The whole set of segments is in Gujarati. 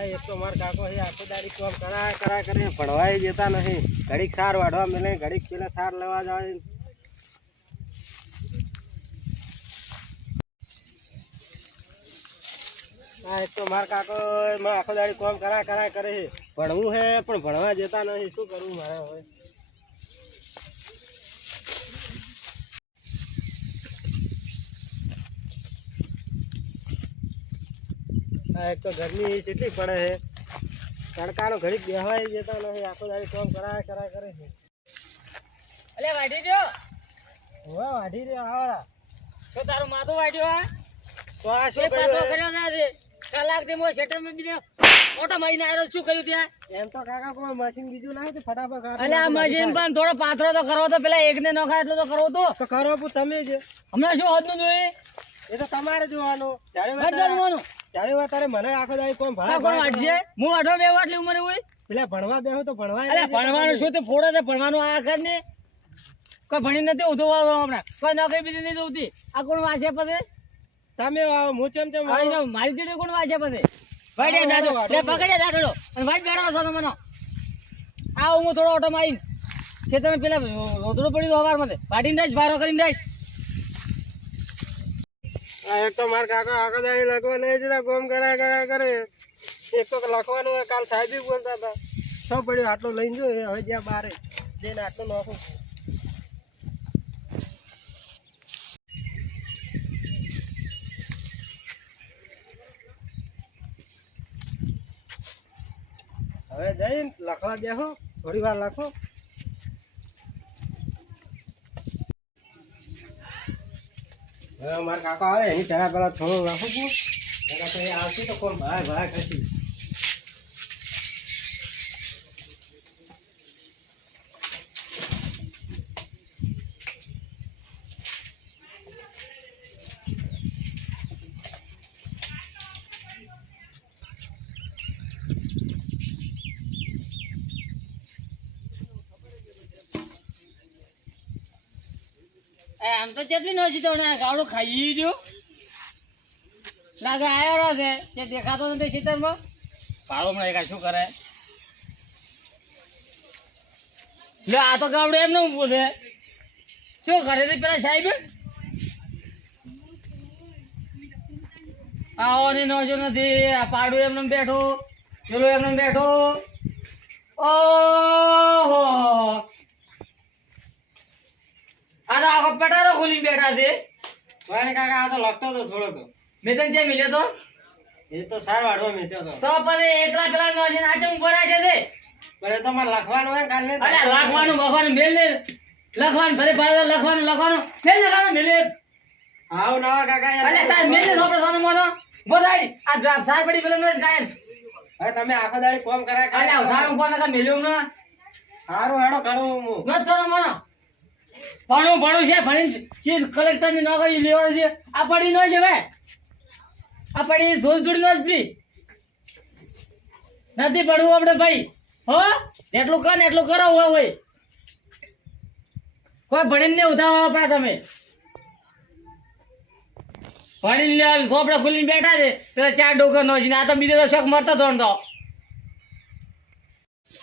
એક તો માર કાકો હે આખો દાડી કામ કરા કરે ભણવાય જતા નહીં. ઘડીક સાર વાઢવા મેલે, ઘડીક પેલા સાર લેવા જાય. એક તો માર કાકો આખો દાડી કામ કરા કરે છે. ભણવું હે પણ ભણવા જતા નહીં. શું કરવું મારે હવે? એક તો ગરમી કેટલી પડે છે. તડકાનો ઘડીક બેહવાય જતા નથી. આખો દાડી કામ કરા કરે છે. અલે વાઢી જો હોવા વાઢી રહ્યો આવડા. તો તારું માથું વાઢ્યો આ તો આ શું એ પાતો કર્યું? કર્યો ના છે કલાક થી મો શટર માં બીજો મોટો મહિના આવ્યો શું કર્યું ત્યાં? એમ તો કાકા કોઈ મશીન બીજું નહીં તો ફટાફટ કાઢી અલે આ નાખો. મશીન પણ થોડો પાથરો તો કરવો તો પેલા એક ને નખાય એટલો તો કરવો તો તો કરો પણ તમે જ. હમણાં શું હોતું જોઈએ એ તો તમારે જોવાનું. વાઢવાનું તારે મને આખો દાડી કોમ કા કોણ વાઢશે? હું વાઢો બે વાટલી ઉંમરે હોય પેલા ભણવા બેહો તો ભણવાય અલે નહીં. ભણવાનું શું તે ફોડે તે ભણવાનું આ કર ને કોઈ ભણી નથી ઉધો હમણાં કોઈ નોકરી બીજી નહીં દઉતી આ કોણ વાંચે પછી તમે આવો હું ચમ મારી ચીડી કોણ વાંચે પછી વાઢ્યા દાદો લે પકડ્યા દાદો અને વાટ બેઠો છો મને આવું હું થોડો ઓટો મારી છે તમે પેલા રોદડું પડ્યું હવાર માં વાટીને દઈશ બારો કરીને દઈશ એક તો માર કાકા આખો દાડી લખવા નહીં જતા કોમ કરા કરે. એક તો લખવાનું હોય. કાલ સાહેબ બી બોલતા હતા શું પડ્યું આટલો લઈને જો હવે જ્યાં બારે જઈને આટલું નાખું. હવે જઈને લખવા બેહો થોડી વાર લખો. હવે મારા કાકા આવે એની પેલા થોડું લખું છું. આવશે તો કોણ ભાઈ ખસી. આમ તો કેટલી નોશી તો ગાવડું ખાઈ ગયો લાગે આવ્યો છે તે દેખાતો નથી ખેતરમાં પાડો મળે શું કરે લે આ તો ગાવડું એમને ઊભું છે શું કરે છે પેલા સાહેબ આવો ને નોશો નથી આ પાડું એમને બેઠો પેલું એમને બેઠો ઓહો આ તો આખો પટારો ખોલી બેઠા છે કાકા આ તો લખતો હતો થોડોક. મેં તને જે મિલ્યો તો એ તો સાર વાળવા મેચ્યો હતો. તો પછી એકલા પેલા નોશી નાચે ઉભો રાખે છે પણ એ તો મારે લખવાનું હોય કાલે. અરે લખવાનું ભગવાન મેલ ને લખવાનું ઘરે પાડે લખવાનું મેલ લખવાનું મેલે આવ ના કાકા યાર. અરે તાર મેલ ને સોપડે સોનો મોનો બોલાઈ આ ડ્રાફ્ટ સાર પડી પેલા નોશ ગાયન હવે તમે આખો દાડી કોમ કરા અરે ઉધાર ઉપર નકા મેલ્યો ન સારું હેડો કરું હું. ન સોનો મોનો ભણું છે ભણી ચીજ કલેક્ટર ની નોકરી લેવાની છે આ પડી ન જવે આ પડી જોડ ન જ પડી નથી પડવું આપણે ભાઈ હો એટલું કર ને એટલું કરો હોય કોઈ ભણીને ને ઉધાર આપણા તમે ભણીને લે સોપડે ખુલીને બેઠા છે પેલા ચાર ડોકર નો છે આ તો બીજો તો શોખ મરતો ધોણતો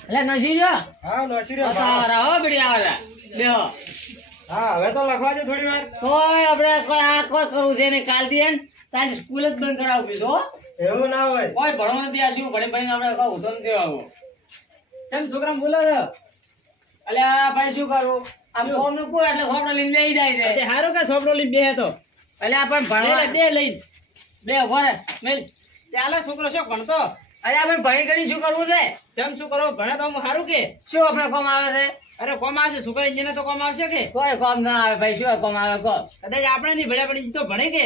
એટલે નસી જો હા નોશી રહ્યો. આવરા હો બડી આવરા બેહો હા હવે તો લખવા દે થોડી વાર. કોઈ આપણે કોઈ આ કોઈ કરવું છે ને કાલથી એને તારી સ્કૂલ જ બંધ કરાવવું પીધો એવું ના હોય. કોઈ ભણવું નથી આ શું ભણીને આપણે કોઈ ઉધો નથી આવો કેમ છોકરા બોલો છો? એટલે આ ભાઈ શું કરવું આ ફોર્મ નું કોઈ એટલે સોપડો લઈને બેસી જાય છે હારું કે સોપડો લઈને બે તો એટલે આ પણ ભણવા બે લઈને બે ભણે મેલ ચાલે છોકરો શું ભણતો. અરે આપણે ભણી કરીને શું કરવું છે કેમ શું કરો ભણે તો સારું કે શું આપણે કોમ આવે છે અરે કોમ આવશે છોકરા ઇન્જિનિયર તો કોમ આવશે કે કોઈ કોમ ના આવે ભાઈ શું કોમ આવે કો કદાચ આપણે નહીં ભણ્યા પણ ઈ તો ભણે કે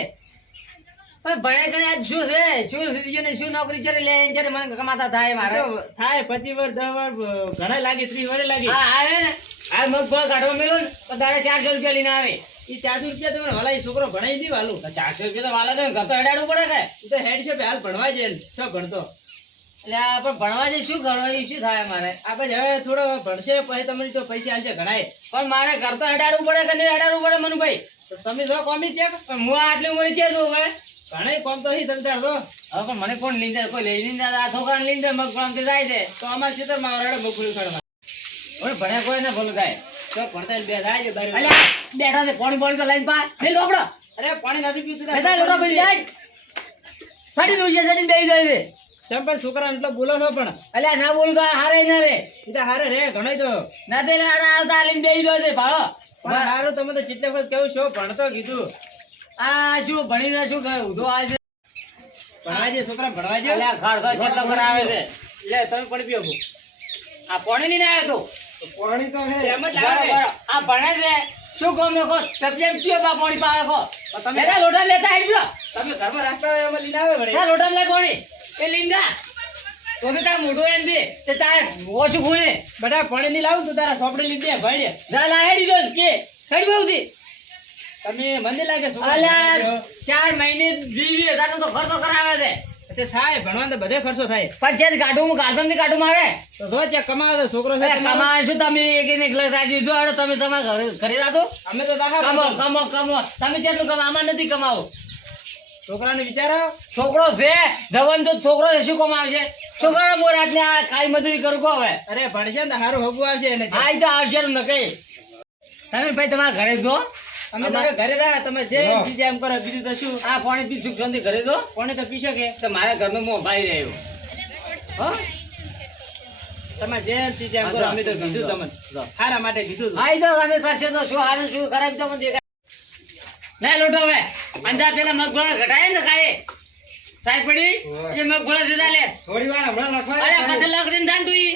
પણ ભણે કરીને આજ શું છે શું નોકરી ચરે લે ચરે મને કમાતા થાય મારે થાય 25 વર્ષ 10 વર્ષ ઘણા લાગે 30 વર્ષ લાગે. હા આવે ને આ મગફળ કાઢવા મેળવું ને તો તારે 400 રૂપિયા લઈને આવે ઈ 400 રૂપિયા તમે વાલા ઈ છોકરો ભણાઈ નહીં વાલું. 400 રૂપિયા તો વાલા ઘર તો હેડાડવું પડે કે ઈ તો હેડ છે હાલ ભણવા જાય શું ભણતો. એટલે આ પણ ભણવા જે શું કરવા એ શું થાય મારે આ પછી હવે થોડો ભણશે પછી તમને તો પૈસા આવશે ઘણાય. પણ મારે ઘર તો હેડાડવું પડે કે નહીં હેડાડવું પડે મનુભાઈ તો તમે જો કોમી ચેક પણ હું આટલી ઉંમરે છે તું હવે ઘણા કોમ તો હી તંતાર તો હવે પણ મને કોણ લઈને જાય? કોઈ લઈ નહીં જાય. આ છોકરાને લઈને જાય મગફળી જાય છે તો અમાર ક્ષેત્રમાં આવડે મગફળી ખડવા હવે ભણ્યા કોઈ ને ભલું થાય. તો ભણતા બે જાય છે દારૂ અલ્યા બેઠા છે પાણી તો લઈને પા લઈ લોબડો અરે પાણી નથી પીતું બેટા લોટા પડી જાય સાડી દઉં છે સાડી બેહી જાય છે ચંપલ છોકરા એટલો બોલો છો પણ અલ્યા ના બોલ તો હારે ના રે એ તો હારે રે ઘણો તો ના તે આવતા લઈને બેહી જાય છે ભાળો પણ હારું તમે તો ચિત્તે વખત કેવું છો ભણતો કીધું આ શું ભણીને શું કહે ઉધો આવે છે ભણવા જે છોકરા ભણવા જે અલ્યા ખાડ ખાડ કેટલો કરાવે છે લે તમે પણ પીઓ આ પાણી લઈને આવ્યો તો પાણી તો હે એમ જ બરાબર. લાગે આ ભણે છે શું કામ નો કો તકલીફ કયો બા પાણી પાવે કો તમે બેટા લોટા લેતા આવજો તમે ઘરમાં રાખતા હોય એમાં લઈને આવે વળી ના લોટા લે પાણી એ લીંગા તો કે તાર મોઢું એમ દે તે તારે ઓછું ખૂણે બેટા પાણી નહીં લાવું તું તારા સોપડી લીધી ભાઈ જા લાહેડી દો કે કઈ બહુથી તમે મને લાગે અલ્યા છોકરા 4 મહિને 20,000 તો ખર્ચો કરાવે છે તે થાય ભણવાનો તો બધે ખર્ચો થાય પણ જે કાઢું હું કાઢું થી કાઢું મારે તો જો ચેક કમાવો તો છોકરો છે અરે તમારો. કમાવા શું તમે એક એક લાખ રાજી જો આડો તમે તમારા ઘરે રાખો અમે તો દાખા કમો કમો કમો તમે જેટલું કમાવા નથી કમાવો છોકરાને વિચારો છોકરો છે ધવન તો છોકરો છે શું કમાવશે છોકરો મોરાત ને આ કાઈ મજૂરી કરું કો હવે અરે ભણશે ને તો સારું હગું આવશે એને આ તો આવશે ને કઈ તમે ભાઈ તમારા ઘરે જો અમે તો ઘરે રહ્યા તમે જે ચીજ એમ કરો બીજું તો શું આ પાણી પી સુખ શાંતિ ઘરે જો કોને તો પી શકે તો મારા ઘરનો મો ભાઈ રહ્યો હો તમે જે ચીજ એમ કરો અમે તો કીધું તમને સારા માટે કીધું આઈ તો અમે કરશે તો શું હારું શું ખરાબ તો મને દેખાય ના લોટો હવે અંદા પેલા મગફળા ઘટાય ને ખાય સાઈ પડી એ મગફળા દીધા લે થોડી વાર હમણાં લખવા અરે પતે લખ દે દાન તું ઈ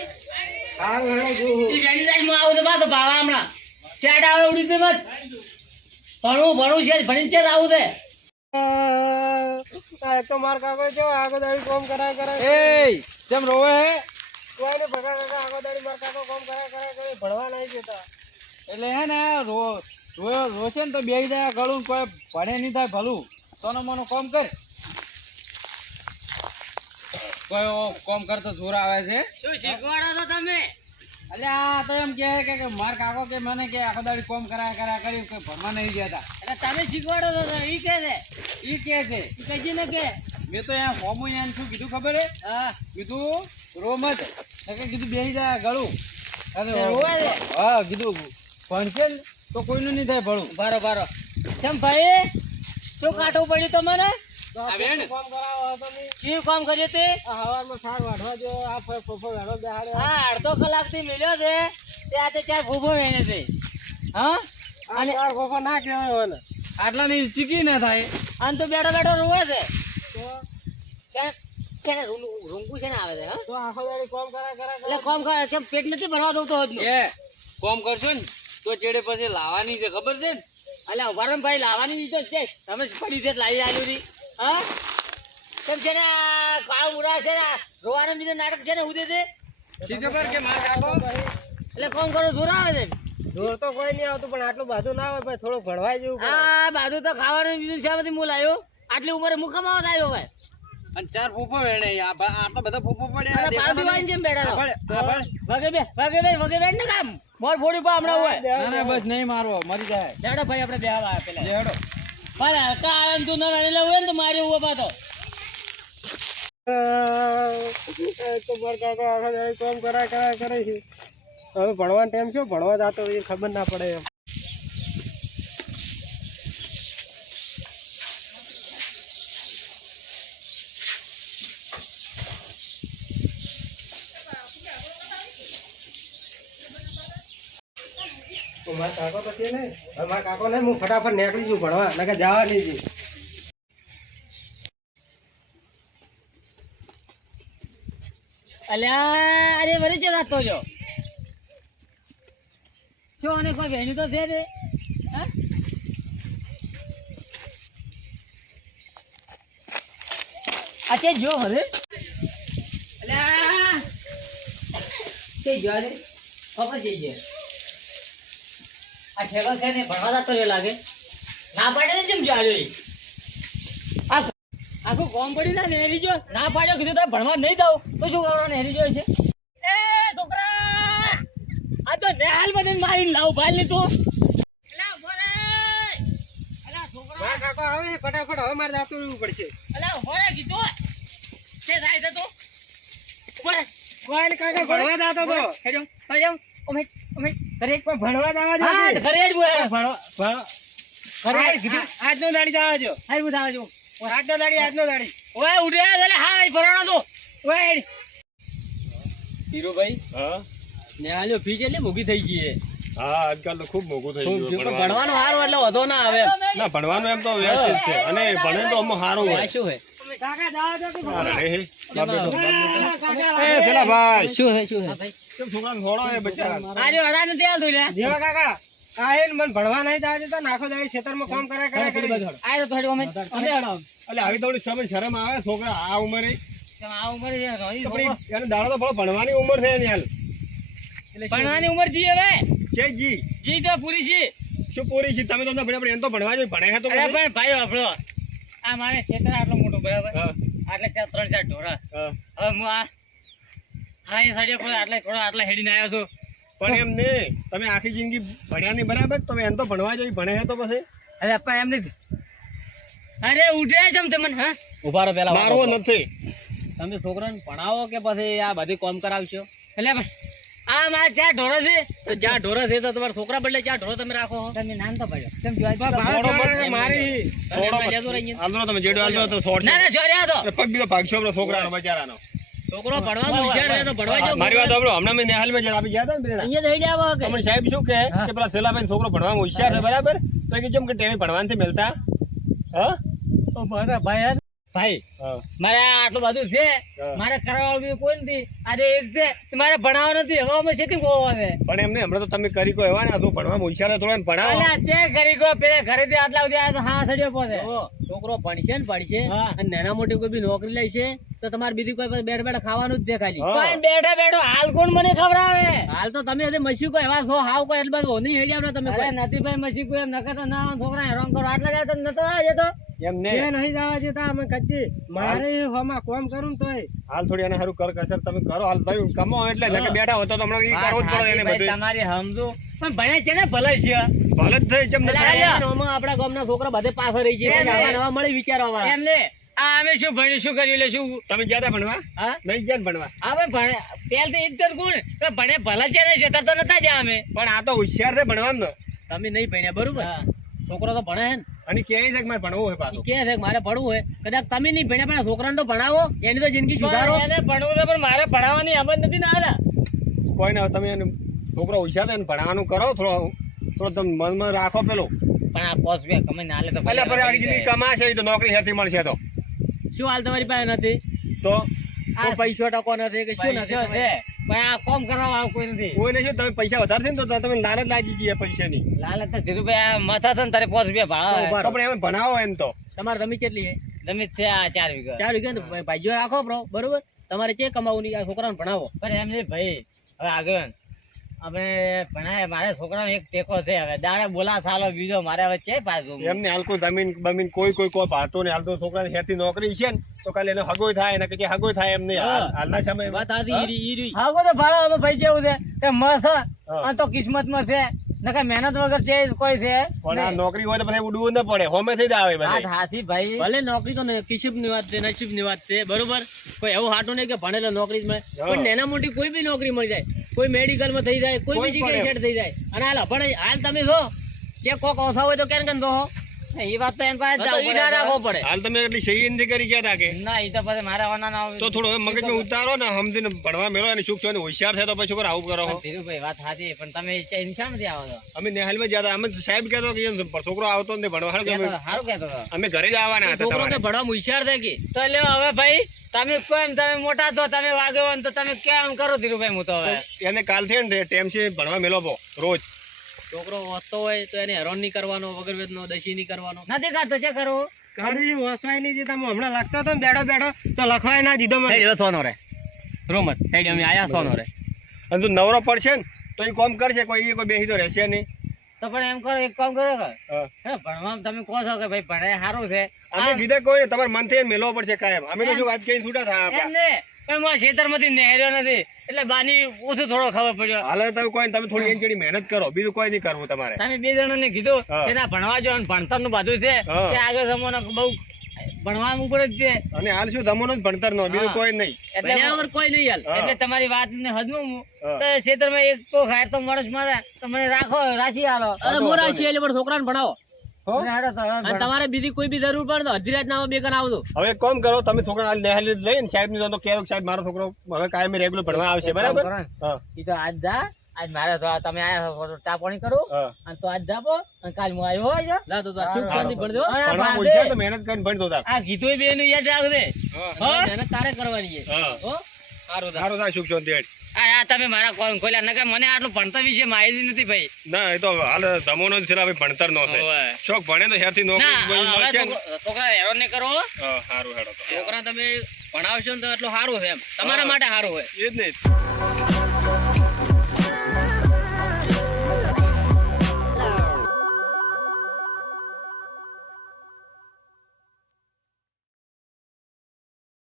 વેણી જાય હું આવું તો બાતો ભાવા હમણાં ચાડા આવે ઉડી દે મત ભણું છે ભણીને છે આવું છે તો માર કાકો જો આગો દાડી કોમ કરાય એ જેમ રોવે હે કોઈને ભગા કાકા આગો દાડી માર કાકો કોમ કરાય ભણવા નહીં જતા એટલે હે ને રોશે ને તો બેહી જાય ગળું કોઈ ભણે નહીં થાય ભલું સોનો મોનો કોમ કર કોઈ કોમ કરતો જોર આવે છે શું શીખવાડો છો તમે એટલે આ તો એમ કે માર કાકો કે મને કે આખો દાડી કોમ કરાય કરી કોઈ ભણવા નહીં જતા એટલે તમે શીખવાડો છો ઈ કે છે ઈ કે છે ઈ કહીએ ને કે મેં તો એમ હોમું એમ શું કીધું ખબર હે હા કીધું રોમત કીધું બેસી જાય ગળું અરે રોવે છે? હા કીધું ભણશે ને તો કોઈનું નહીં થાય ભણું બારો બારો ચમ ભાઈ શું કાઢવું પડ્યું તમને કોમ કરાવો હતો નહીં શું કામ કર્યું તે આ હવારમાં સાર વાઢવા જો આ ફોફો વાઢો બેહાડ્યો હા અડધો કલાક થી મિલ્યો છે તે આ તે ચાર ફૂફો વેણે છે હા અને ચાર ફોફો ના કહેવાય મને આટલા ની ચીકી ના થાય અને તો બેઠો બેઠો રોવે છે તો છે ને રૂંગું છે ને આવે છે હા તો આખો દાડી કોમ કરા એટલે કોમ કરે કેમ પેટ નથી ભરવા દઉં તો હોતનું. એ કોમ કરશો ને તો ચેડે પછી લાવવાની છે ખબર છે ને અલ્યા ઉભારણ ભાઈ લાવવાની રીત જ છે તમે પડી છે લાવી આવ્યું હતી હા કેમ છે ને આ કાળ મુરા છે ને આ રોવાનું બીજું નાટક છે ને ઉદે છે શી ખબર કે માર કાકો એટલે કોમ કરો જોર આવે છે જોર તો કોઈ નહીં આવતું પણ આટલું બધું ના હોય ભાઈ થોડું ભણવાય જેવું આ બાજુ તો ખાવાનું બીજું શામાંથી મૂળ આવ્યો આટલી ઉંમરે મુખામાં આવ્યો ભાઈ અને ચાર ફૂફો વેણે આટલા બધા ફૂફો અને પારધી વાળીને જેમ બેઠા છો. વગે બે ને કામ મોર ફોડી પા હમણાં હોય ના બસ નહીં મારવો મરી જાય લેડો ભાઈ આપણે બેહવા પેલા લેડો પણ હલકા આવે ને તું ના વેણેલા હોય ને તો મારી ઉભો પાતો તો માર કાકો આખા દાડી કામ કરે છે હવે ભણવાનો ટાઈમ શું ભણવા જતો એ ખબર ના પડે એમ મારા કાકો તો છે ને હવે મારા કાકો ને હું ફટાફટ નીકળી જઉં ભણવા નકર જવા નહીં જઈ અલ્યા અરે વરી છે રાતો જો શું અને કોઈ બહેની તો છે ને હા અચ્છા જો હવે અલ્યા તે જો રે ખબર જઈ છે આ ઠેલો છે ને ભણવા જતો રે લાગે ના પાડે ને જેમ જો આ આખું કોમ પડી ના નેરી જો ના પાડ્યો કીધું તારે ભણવા નહીં જાવ તો શું કરવાનું નેરી જો છે એ છોકરા આ તો નેહાલ બધે મારી લાવ ભાલ ની તું એલા ઉભો રે એલા છોકરા કાકો આવે છે ફટાફટ હવે મારે જાતું રહેવું પડશે. અલા ઉભો રે કીધું તે થાય છે તું ઉભો રે કોઈ ને કાકા ભણવા જાતો તો. હેડો હેડો ઓમે ઘરે પણ ભણવા જવા જો. હા ઘરે જ બોલ ઘરે કીધું આજનો દાડી જવા જો. હાલ બતાવ જો આજનો દાડી. ઓય ઉડે એટલે હા એ ભરાણો તો ઓય ધીરુભાઈ હા ને આલ્યો ફી કેટલી મોંઘી થઈ ગઈ છે હા આજકાલ તો ખૂબ મોંઘું થઈ ગયું ભણવાનું. ભણવાનો હારો એટલે વધો ના આવે ના ભણવાનું એમ તો વ્યવસ્થિત છે અને ભણે તો અમુક સારું હોય. શું હે કાકા જવા દો કે અરે હે. કાકા એ પેલા ભાઈ શું હે કેમ છોકરાને છોડો એ બચારા. આજો અડા નથી આવતું લે જેવા કાકા આ હે ને મને ભણવા નહીં જવા દેતા નાખો દાડી ખેતરમાં કામ કરાય કરે. આયો તો અમે હડો એટલે આવી થોડી સમય શરમ આવે છોકરા આ ઉંમરે તમે આ ઉંમર છે તો પછી એને દાડો તો ભણો ભણવાની ઉંમર છે એની હાલ. ભણવાની ઉંમર જી હવે છે જી જી તો પૂરી છે શું પૂરી છે તમે તો ના ભણ્યા પણ એને તો ભણવા જોઈએ ભણે છે તો અરે પછી. પણ ભાઈ આપણો આ મારે ક્ષેત્ર આટલો મોટો બરાબર હા આટલે ત્યાં 3-4 ઢોરા હા હવે હું હા એ સાડી પર આટલા હેડીને આવ્યો છું પણ એમ ને તમે આખી જિંદગી ભણ્યા નહીં બરાબર તમે એને તો ભણવા જોઈએ ભણે છે તો પછી. અરે અપ્પા એમ નથી અરે ઉઠે છે તમને હા ઉભા રહો પેલા મારવો નથી. તમે છોકરાને ભણાવો કે પછી આ બધી કોમ કરાવશો એટલે પણ આ મારા 4 ઢોરો છે તો 4 ઢોરો છે તો તમારા છોકરા બદલે 4 ઢોરો તમે રાખો તમે નાન તો પડ્યો કેમ જોવા મારી આંદોલન તમે જેડો આંદોલન તો છોડ ના ના છોડ્યા તો અને પગ બીજો ભાગશો આપણો છોકરાનો બચારાનો. છોકરો ભણવામાં હોશિયાર છે તો ભણવા જો મારી વાત સાંભળો હમણાં મેં નેહાલમાં જરા આપી ગયા હતા ને પેલા. અહીંયા થઈ જાવ કે અમન સાહેબ શું કહે કે પેલા સેલાભાઈ છોકરો ભણવામાં હોશિયાર છે બરાબર તો કે જેમ કે ટેવી ભણવાથી મળતા હા મારા ભાઈ ભાઈ હા મારે આ આટલું બધું છે હા. મારે કરવા બીજું કોઈ નથી આજે એક છે તે મારે ભણાવવા નથી હવે અમે શેથી ગોવા છે પણ એમને હમણાં તો તમે કરી કો એવા ને આ તો ભણવામાં હોશિયાર છે થોડા એને ભણાવો. અલ્યા ચે કરી ગયો પેલા ઘરેથી આટલા સુધી આયા તો હા સડ્યો પોતે છોકરો ભણશે ને ભણશે હા. અને નાના મોટી કોઈ બી નોકરી લેશે તો તમારે બીજી કોઈ બેઠ બેઠ ખાવાનું જ છે ખાલી હા. પણ બેઠા બેઠો હાલ કોણ મને ખવડાવે હાલ તો તમે હજી મસી કોઈ એવા છો હાવ કોઈ એટલે બધું નહીં હેડી આપણે તમે કોઈ નથી ભાઈ મસી કોઈ એમ નકે તો ના છોકરા હેરાન કરો આટલા જાય તો નતો આજે તો એમ ને જે નહીં જવા દેતા અમે કચ્ચી મારે હોમાં કોમ કરું ને તોય હાલ થોડી એને સારું કર કસર તમે કરો હાલ તમે કમો એટલે નકે બેઠા હોય તો હમણાં ઈ કરવું જ પડે એને બધું. તમારી સમજો પણ ભણે છે ને ભલે છે ભલે જ થઈ જેમ નથી. આપડા ગામના છોકરા બધે પાછળ રહી ગયા નવા મળી વિચારવા એમને આ અમે શું ભણ્યું શું કર્યું એટલે શું તમે ગયા તા ભણવા હા નહીં ગયા ને ભણવા હવે ભણે પહેલથી ઇજ્જત ગુણ તો ભણે ભલે છે ને છેતર તો નતા જ અમે પણ આ તો હોશિયાર છે ભણવાનું ને. તમે નહીં ભણ્યા બરોબર છોકરો તો ભણે હે ને અને ક્યાંય છે કે મારે ભણવું હોય પાછું. કે છે કે મારે ભણવું હોય કદાચ તમે નહીં ભણ્યા પણ છોકરાને તો ભણાવો એની તો જિંદગી સુધારો એને ભણવું છે પણ મારે ભણાવવાની સમજ નથી ને આલા કોઈ ના તમે એને છોકરો હોશિયાર છે ને ભણવાનું કરો થોડો તમે મનમાં રાખો પેલો પણ આ પોસ બે કમે ના લે તો એટલે પછી આખી જિંદગી કમાશે ઈ તો નોકરી હેરથી મળશે તો શું હાલ તમારી પાસે નથી તો આ પૈસો ટકો નથી કે શું નથી પણ આ કોમ કરવા વાળું કોઈ નથી કોઈ નહીં શું તમે પૈસા વધારે છે ને તો તમે લાલચ લાગી ગઈ પૈસાની. લાલચ તો ધીરુભાઈ આ માથા છે ને તારે 5 રૂપિયા ભાડા તો પણ એમ ભણાવો એમ તો તમારે જમીન કેટલી છે જમીન છે આ 4 વીઘા 4 વીઘા ને ભાઈઓ રાખો બરોબર તમારે છે કમાવું નહીં આ છોકરાને ભણાવો પણ એમ નહીં ભાઈ હવે આગળ અમે ભણાય મારે છોકરાનો એક ટેકો છે હવે દાડે બોલા સાલો બીજો મારે હવે છે પાછું એમને હાલ કોઈ જમીન બમીન કોઈ ભાતો ને હાલ તો છોકરાને હેરથી નોકરી છે ને તો કાલે એને હગોય થાય ને કે હગોય થાય એમ નહીં હાલના સમય વાત આધી ઈરી હાગો તો ભાડો હવે ભાઈ જેવું છે કે મસ્ત આ તો કિસ્મતમાં છે નકા મહેનત વગર છે કોઈ છે પણ આ નોકરી હોય તો પછી ઉડવું ન પડે હોમે થઈ જ આવે વાત બધે. હાથી ભાઈ ભલે નોકરી તો કિસ્મત ની વાત છે નસીબ ની વાત છે બરોબર કોઈ એવું હાટું નહીં કે ભણેલો નોકરી જ મળે પણ નાના મોટી કોઈ બી નોકરી મળી જાય કોઈ મેડિકલ માં થઈ જાય કોઈ બી જગ્યાએ સેટ થઈ જાય અને હાલ અભણ હાલ તમે છો જે કોક ઓછા હોય તો કેમ કેમ તો એ વાત તો એમ પાસે ના રાખવો પડે હાલ તમે એટલી સહી નથી કરી ગયા તા કે ના એ તો પછી મારા વાના ના તો થોડો હવે મગજમાં ઉતારો ને સમજીને ભણવા મેળો અને સુખ છો ને હોશિયાર છે તો પછી છોકરા આવું કરો છો. ધીરુભાઈ વાત સાચી પણ તમે ઇન્સાન નથી આવો તો અમે નેહાલમાં ગયા હતા અમે સાહેબ કહેતો કે એમ છોકરો આવતો નથી ભણવા સારું કહેતો હતો અમે ઘરે જ આવવાના હતા છોકરો તમારે. કે ભણવા હોશિયાર થાય કે તો લ્યો હવે ભાઈ તમે કેમ તમે મોટા છો તમે વાગેવાન તો તમે કેમ કરો ધીરુભાઈ હું તો હવે એને કાલથી ને ટેમ છે ભણવા મેળવો રોજ છોકરો વાંચતો હોય તો એને હેરાન નહીં કરવાનો વગર વેદનો દશી નહીં કરવાનો નથી કરતો છે કરવું ઘરે વસવાય નહીં દેતા હું હમણાં લાગતો હતો ને બેઠો તો લખવાય ના દીધો મને. હેડી સોનો રે રોમત હેડી અમે આયા સોનો રે અને તું નવરો પડશે ને તો એ કોમ કરશે કોઈ બેસી તો રહેશે નહીં. તો પણ એમ કરો એક કામ કરો કે હા. હે ભણવામાં તમે કહો છો કે ભાઈ ભણે સારું છે અમે કીધા કોઈ ને તમારે મનથી એમ મેળવો પડશે કાયમ અમે તો જો વાત કરીને છૂટા થાય એમ આપણા. ને પણ હું આ ખેતરમાંથી નેહર્યો નથી એટલે બાની ઓછું થોડો ખબર પડ્યો. હાલે તમે કોઈ તમે થોડી એન્જડી મહેનત કરો, બીજું કોઈ નહીં કરવું તમારે. તમે બે જણાને કીધું હા. કે ના ભણવા જો ભણતરનું બધું છે હા. તે આગળ જમવાનો બહુ ભણવાનું ઉપર જ છે અને હાલ શું ધમોનો જ ભણતર નો, બીજું હા. કોઈ નહીં. એટલે બરાબર કોઈ નહીં હાલ. હા. એટલે તમારી વાત ને હદમું હું હા. તો ખેતરમાં એક તો ખાય તો માણસ મારે તો મને રાખો રાશી આલો અરે મોરા છીએ એટલે પણ છોકરાને ભણાવો. હો? મને હાડો તો હવે અને તમારે બીજી કોઈ બી જરૂર પડે તો અડધી રાત ના બે કણ આવજો. હવે એક કામ કરો, તમે છોકરા હાલ નેહાલી લઈને સાહેબ ની તો કહેવું કે સાહેબ મારો છોકરો હવે કાયમી રેગ્યુલર ભણવા આવશે, બરાબર? કરો ને. હા ઈ તો આજ જા આજ મારે તો આ તમે આયા ચા પાણી કરું હા. અને તો આજ જાપો અને કાલ હું આવ્યો હોય લા તો તાર સુખ શાંતિ ભણજો. ભણવા બોલશે તો મહેનત કરીને ભણજો તાર. આ કીધું બે નું યાદ રાખજે હા? મહેનત તારે કરવાની છે. હા હો સારું તાર. સારું થાય, સુખ શાંતિ હેઠ. આ તમે મારા કોલ ખોલ્યા નકર મને આટલું ભણતર વિશે માહિતી નથી ભાઈ. ના એ તો હાલ ધમોનો જ છે ને, હવે ભણતર નો છે. હોવે. શોખ ભણે તો હેરથી ના નોકરી હવે મળશે ને. છોકરા હેરાન નહીં કરો હો. હા, સારું હેડો તો. છોકરા તમે ભણાવશો ને તો એટલું સારું છે એમ તમારા હા. માટે સારું હોય. એ જ નહીં.